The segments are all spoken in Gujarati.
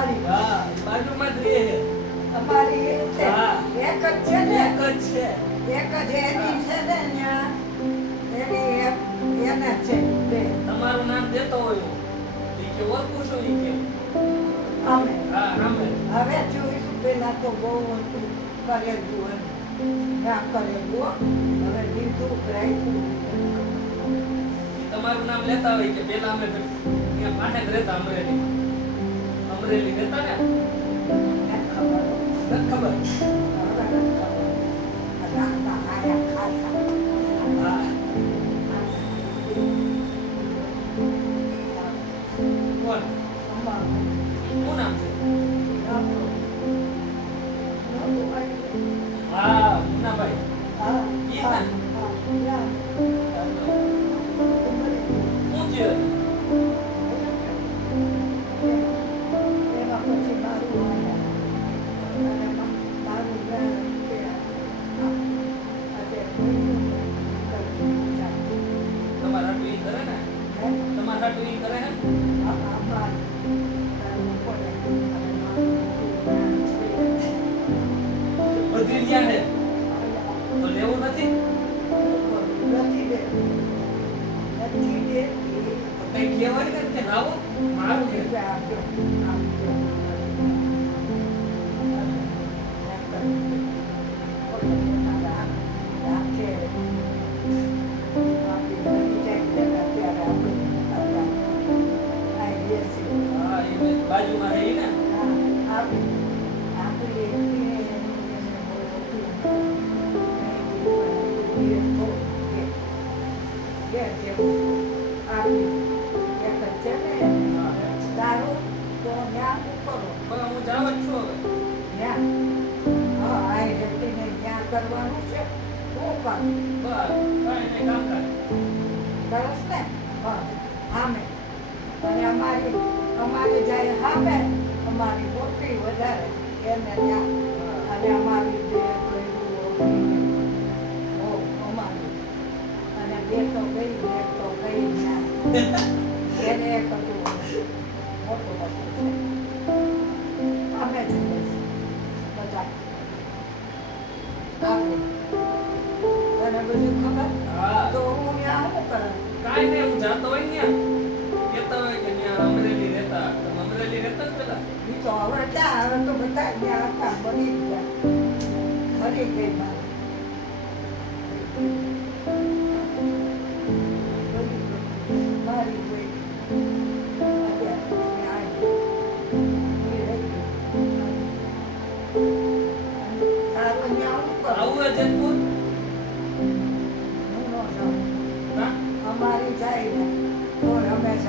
અમારી હા બાજુમાં જ રહે. છે. એ છે. એક જ છે ને? એક જ છે. એક જ એની છે ને ન્યા. એની એને છે તમારું નામ દેતો હોય હું. કે ઓળખું છું ઈ કે. અમે હા સામે હવે જોઈશું. પેલા તો બહુ હતું કરેલું ના કરેલું હવે લીધું રાખ્યું. તમારું નામ લેતા હોય કે પેલા અમે ત્યાં જ રહેતા અમરેલી અમરેલી રહેતા ને નથી ખબર કોણ કઈ કહેવાય ને કે લાવો મારું છે તો કરો? પણ હું જાવ છું હવે. હા આ વ્યક્તિને ન્યા કરવાનું છે. શું કરું? બસ કાંઈ કામ સરસ ને? હા હામે અને અમારી અમારી જાય અમારી મોટી વધારે એને ત્યાં અને અમારી બે અમારી. અને બે તો ગઈ એક તો ગઈ ત્યાં નહીં હું જાતો હોય ને ત્યાં કહેતા હોય કે ત્યાં અમરેલી રહેતા તમે અમરેલી રહેતા ને પેલા ઈ તો હવે ક્યાં હવે તો બધા ત્યાં હતા મરી ગયા મરી ગઈ મારી મારી ગઈ અત્યારે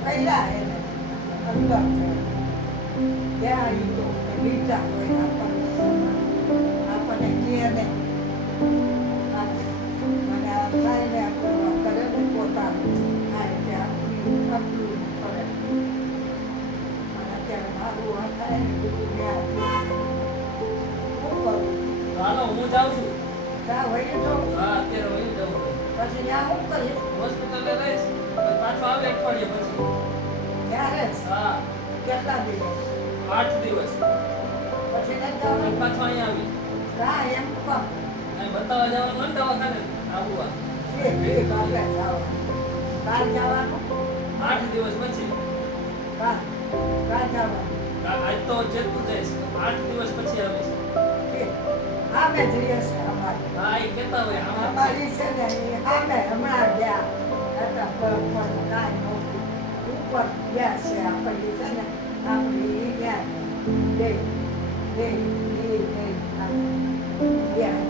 કર્યા એને. અંદર. ત્યાં આવી તો હોય આપણને કહે ને અને આ થાય ને આપણું કરે ને પોતાનું આ રીતે આપણું આપણું કરે અને અત્યારે મારું આ થાય ને બધું હાલો હું જાઉં છું. ત્યાં વહી જાઉં હા અત્યારે વહી જાઉં. પછી ત્યાં શું કરીશ. હોસ્પિટલે રહીશ. પછી પાછો આવે અઠવાડિયે પછી. ત્યારે હા. કેટલા દિવસ? આઠ દિવસ. પછી નથી પાછો અહીંયા આવી. કાં એમ કહો અહીં બતાવવા જવાનું ને દવાખાને? આવું આ. ઠીક ઠીક આપણે જવાનું. આઠ દિવસ પછી. કાલ કાલ જવાનું? આજ તો જઈશ આઠ દિવસ પછી આવીશ ઠીક. આમે જ રહેશે અમારે. હા એ કહેતા હોય છે. અમારી છે ને હા મેં હમણાં ગયા. હતા પણ પણ કાંઈ નહોતું ઉપર ગયા છે આપણને છે ને આપણે એ ગયા બે બે એ બે ગયા